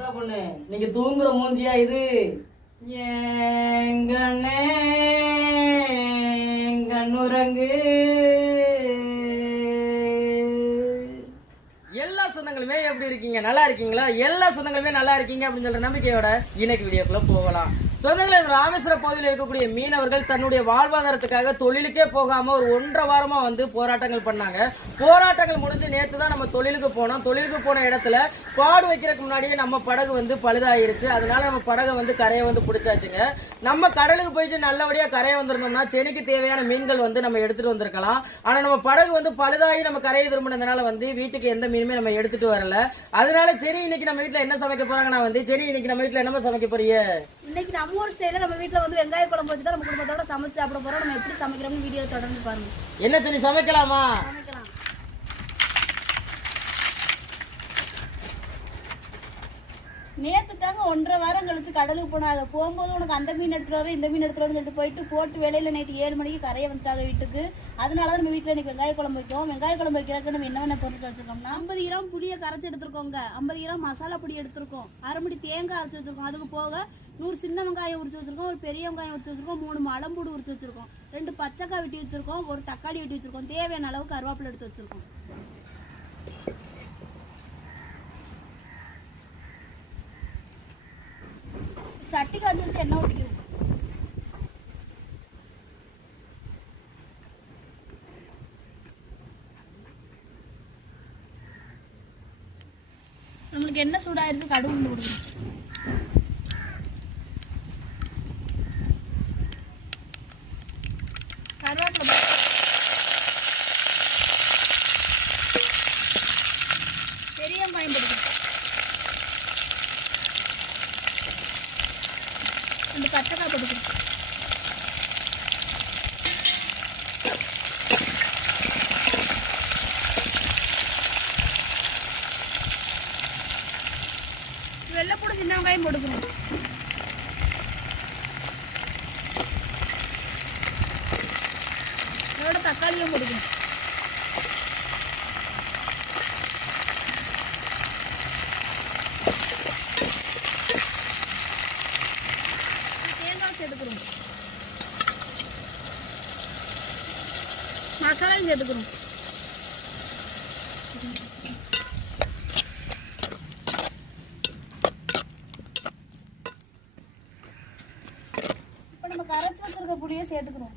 அத்தா பொண்ணு, நீங்க தூங்குற மூஞ்சியா இது? ஏங்கண்ணே கண்ணுரங்கு. எல்லா சொந்தங்களுமே எப்படி இருக்கீங்க? நல்லா இருக்கீங்களா? எல்லா சொந்தங்களுமே நல்லா இருக்கீங்க அப்படின்னு சொல்ற நம்பிக்கையோட இன்னைக்கு வீடியோக்குள்ள போகலாம். சொந்தங்களே, ராமேஸ்வர பகுதியில் இருக்கக்கூடிய மீனவர்கள் தன்னுடைய வாழ்வாதாரத்துக்காக தொழிலுக்கே போகாம ஒரு 1.5 வாரமா போராட்டங்கள் பண்ணாங்க. போராட்டங்கள் முடிஞ்சு நேற்று தான் நம்ம தொழிலுக்கு போனோம். தொழிலுக்கு போன இடத்துல பாடு வைக்கிறதுக்கு முன்னாடியே நம்ம படகு பழுதாயிருச்சு. அதனால நம்ம படகை கரையை பிடிச்சாச்சுங்க. நம்ம கடலுக்கு போயிட்டு நல்லபடியா கரையை வந்திருந்தோம்னா சென்னைக்கு தேவையான மீன்கள் நம்ம எடுத்துட்டு வந்திருக்கலாம். ஆனா நம்ம படகு பழுதாகி நம்ம கரையை திரும்பினதுனால வீட்டுக்கு எந்த மீனுமே நம்ம எடுத்துட்டு வரல. அதனால சரி, இன்னைக்கு நம்ம வீட்டுல என்ன சமைக்க போறாங்கன்னா சரி, இன்னைக்கு நம்ம வீட்டுல என்ன சமைக்க போறீங்க? இன்னைக்கு நம்ம ஊர் ஸ்டைல நம்ம வீட்டுல வெங்காய குழம்பு வச்சு தான் நம்ம குடும்பத்தோட சமைச்சு சாப்பிட போறோம். நம்ம எப்படி சமைக்கிறோம்னு வீடியோ தொடர்ந்து பாருங்க. என்ன சரி சமைக்கலாமா? சமைக்கலாம். நேத்து தாங்க 1.5 வாரம் கழிச்சு கடலுக்கு போனாங்க. போகும்போது உனக்கு அந்த மீன் எடுத்துட்டு வர இந்த மீன் எடுத்துட்டு சொல்லிட்டு போயிட்டு போட்டு வேலையில நைட்டு 7 மணிக்கு கரையை வந்துட்டாங்க வீட்டுக்கு. அதனாலதான் நம்ம வீட்டுல இன்னைக்கு வெங்காய குழம்பு வைக்கும். வெங்காய குழம்பு வைக்கிறதுக்கு நம்ம என்ன பொருட்கள் வச்சிருக்கோம்னா 50 கிராம் புளியை கரைச்சி எடுத்துருக்கோங்க, 50 கிராம் மசாலா பொடி எடுத்திருக்கோம், 1/2 மணி தேங்காய் அரைச்சி வச்சிருக்கோம். அதுக்கு போக 100 சின்ன வெங்காயம் உரிச்சு வச்சிருக்கோம், ஒரு பெரிய வெங்காயம் உரிச்சு வச்சிருக்கோம், 3 மலம்பூடு உரிச்சு வச்சிருக்கோம், 2 பச்சைக்காய் வெட்டி வச்சிருக்கோம், ஒரு தக்காளி வெட்டி வச்சிருக்கோம், தேவையான அளவுக்கு கருவேப்பிலை எடுத்து வச்சிருக்கோம். சட்டி காய்ச்சி வச்சு எண்ணெய் ஊற்றிக்கணும். நம்மளுக்கு எண்ணெய் சூடாயிருச்சு, கடுகு உளுந்து விடுங்க. கருவேப்பிலை, பெரிய வெங்காயம் போடுங்க, 2 பச்சைக்காய் போட்டுக்கணும். வெள்ளைப்பூடு சின்ன வெங்காயம் போட்டுக்கணும். அதோட தக்காளியும் போட்டுக்கணும். சேர்த்துக்கிறோம், மசாலாவும் சேர்த்துக்கிறோம். இப்ப நம்ம கரைச்சி வச்சிருக்க புளியை சேர்த்துக்கிறோம்.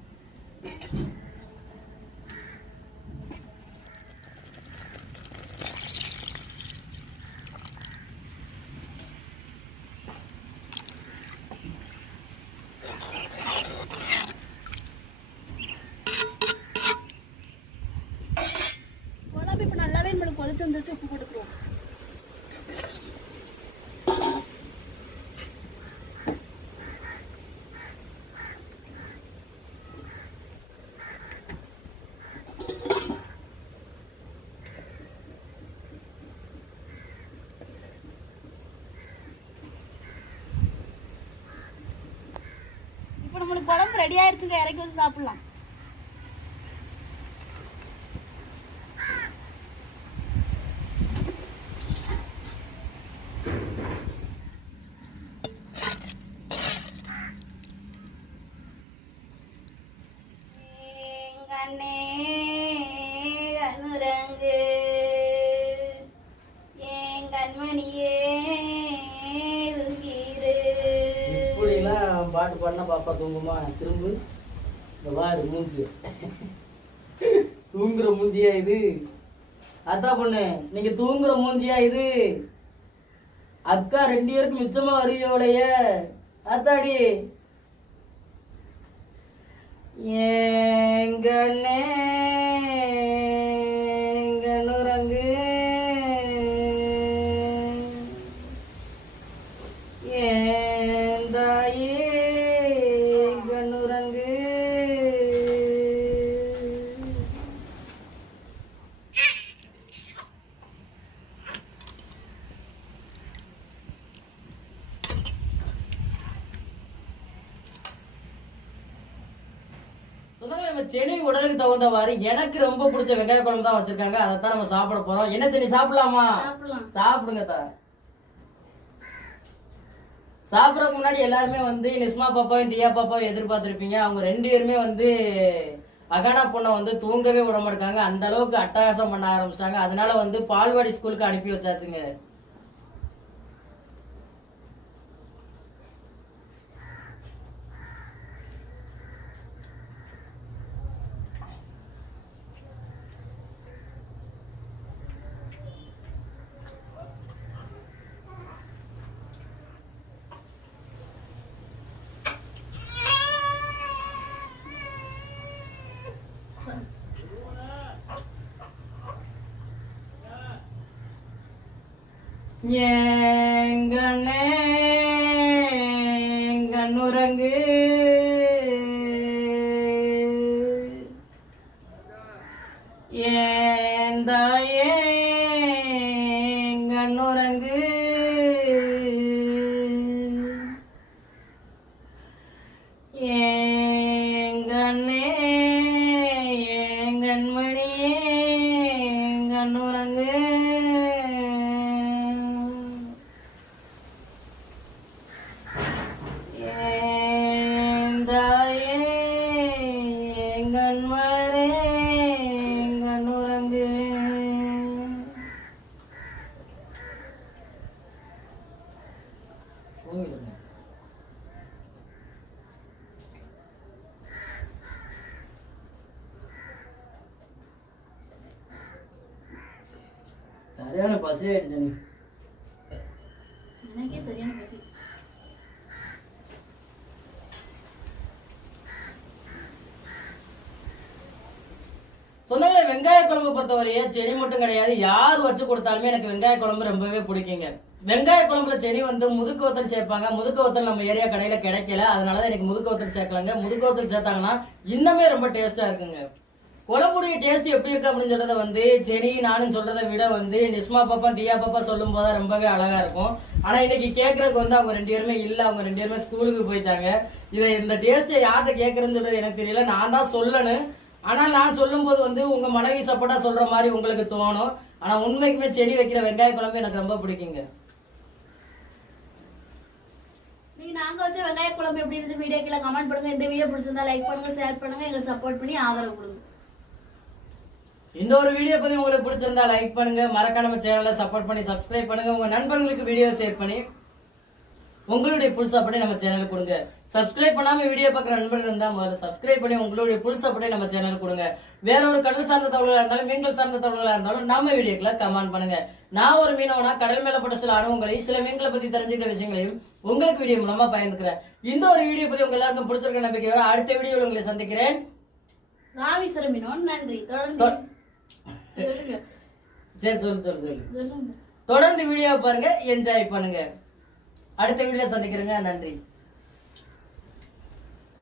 இப்ப நல்லாவே நம்மளுக்கு கொதிச்சு வந்துருச்சு. உப்பு போட்டுக்கிறோம். இப்ப நம்மளுக்கு குழம்பு ரெடி ஆயிருச்சுங்க. இறக்கி வச்சு சாப்பிடலாம். கண்ணுரங்கு ஏன் கண்மணியே இப்படிலாம் பாட்டு பாடினா பாப்பா தூங்குமா? திரும்ப இந்த பாரு மூஞ்சிய, தூங்குற மூஞ்சியா இது? அத்தா பொண்ணு, நீங்க தூங்குற மூஞ்சியா இது? அக்கா 2 பேருக்கு மிச்சமா வருவியோடைய அத்தாடி. ஏங்கண்ணே கண்ணுரங்கு ஏந்தாயே கண்ணுரங்கு. சென்னை உடலுக்கு தகுந்தவாறு எனக்கு ரொம்ப பிடிச்ச வெங்காய குழம்பு தான் வச்சிருக்காங்க. அதைத்தான் நம்ம சாப்பிட போறோம். என்ன சென்னை சாப்பிடலாமா? சாப்பிடலாம். சாப்பிடுங்க தா. சாப்பிடறதுக்கு முன்னாடி எல்லாருமே வந்து நிஸ்மா பாப்பாவும் தியா பாப்பாவும் எதிர்பார்த்திருப்பீங்க. அவங்க 2 பேருமே வந்து அகானா பொண்ணை வந்து தூங்கவே விட மாட்டாங்க. அந்த அளவுக்கு அட்டகாசம் பண்ண ஆரம்பிச்சிட்டாங்க. அதனால வந்து பால்வாடி ஸ்கூலுக்கு அனுப்பி வச்சாச்சுங்க. ஏங்கண்ணே கண்ணுரங்கு ஏந்தாயே கண்ணுரங்கு ஏங்கண்ணே ஏங்கண்மணியே கண்ணுரங்கு சரியான பசி ஆயிடுச்சு நீ. எனக்கே சரியான பசி. சொந்தங்களே, வெங்காய குழம்பு பொறுத்தவரையே செடி மட்டும் கிடையாது, யார் வச்சு கொடுத்தாலுமே எனக்கு வெங்காய குழம்பு ரொம்பவே பிடிக்குங்க. வெங்காய குழம்புல செடி வந்து முதுக்கு வத்தல் சேர்ப்பாங்க. முதுக்கு வத்தல் நம்ம ஏரியா கடையில கிடைக்கல, அதனாலதான் எனக்கு முதுக்கு வத்தல் சேர்க்கலாங்க. முதுக்கு வத்தல் சேர்த்தாங்கன்னா இன்னுமே ரொம்ப டேஸ்டா இருக்குங்க. குழம்புடைய டேஸ்ட் எப்படி இருக்கு அப்படின்னு சொல்றத வந்து செடி நானும் சொல்றதை விட வந்து நிஸ்மா பாப்பா தியா பாப்பா சொல்லும் போது ரொம்பவே அழகா இருக்கும். ஆனா இன்னைக்கு கேட்கறதுக்கு வந்து அவங்க 2 பேருமே இல்ல, அவங்க 2 பேருமே ஸ்கூலுக்கு போயிட்டாங்க. இந்த டேஸ்ட்டை யார்கிட்ட கேட்கறதுன்னு சொல்றது எனக்கு தெரியல, நான் தான் சொல்லணும். ஆனால் நான் சொல்லும் போது வந்து உங்க மனைவி சப்போர்ட்டா சொல்ற மாதிரி உங்களுக்கு தோணும். ஆனா உண்மைக்குமே செடி வைக்கிற வெங்காய குழம்பு எனக்கு ரொம்ப பிடிக்குங்க. நீங்க நாங்க வச்ச வெங்காய குழம்பு எப்படி இருந்துச்சு வீடியோக்குள்ள கமெண்ட் பண்ணுங்க. இந்த வீடியோ பிடிச்சிருந்தா லைக் பண்ணுங்க, ஷேர் பண்ணுங்க, எங்களை சப்போர்ட் பண்ணி ஆதரவு கொடுங்க. இந்த ஒரு வீடியோ பத்தி உங்களுக்கு பிடிச்சிருந்தா லைக் பண்ணுங்க, மறக்காம நம்ம சேனலை சப்போர்ட் பண்ணி சப்ஸ்கிரைப் பண்ணுங்க, உங்க நண்பர்களுக்கு வீடியோ ஷேர் பண்ணி உங்களுடைய புல் சப்போர்ட்டை நம்ம சேனலுக்கு கொடுங்க. சப்ஸ்கிரைப் பண்ணாம வீடியோ பார்க்குற நண்பர்கள் இருந்தா முதல்ல சப்ஸ்கிரைப் பண்ணி உங்களுடைய புல் சப்போர்ட்டை நம்ம சேனலுக்கு கொடுங்க. வேற ஒரு கடல் சார்ந்த தகவலாக இருந்தாலும் மீன்கள் சார்ந்த தகவலாக இருந்தாலும் நம்ம வீடியோக்குள்ள கமெண்ட் பண்ணுங்க. நான் ஒரு மீனவனா கடல் மேலப்பட்ட சில அனுபவங்களையும் சில மீன்களை பத்தி தெரிஞ்சுக்கிற விஷயங்களையும் உங்களுக்கு வீடியோ மூலமா பயந்துக்கிறேன். இந்த ஒரு வீடியோ பத்தி உங்க எல்லாருக்கும் பிடிச்சிருக்க நம்பிக்கையோட அடுத்த வீடியோவில் உங்களை சந்திக்கிறேன். ராமேஸ்வரம் மீனவன் நன்றி. தொடர்ந்து சரி சொல்லு தொடர்ந்து வீடியோ பாருங்க, என்ஜாய் பண்ணுங்க. அடுத்த வீடியோ சந்திக்கிறேங்க. நன்றி.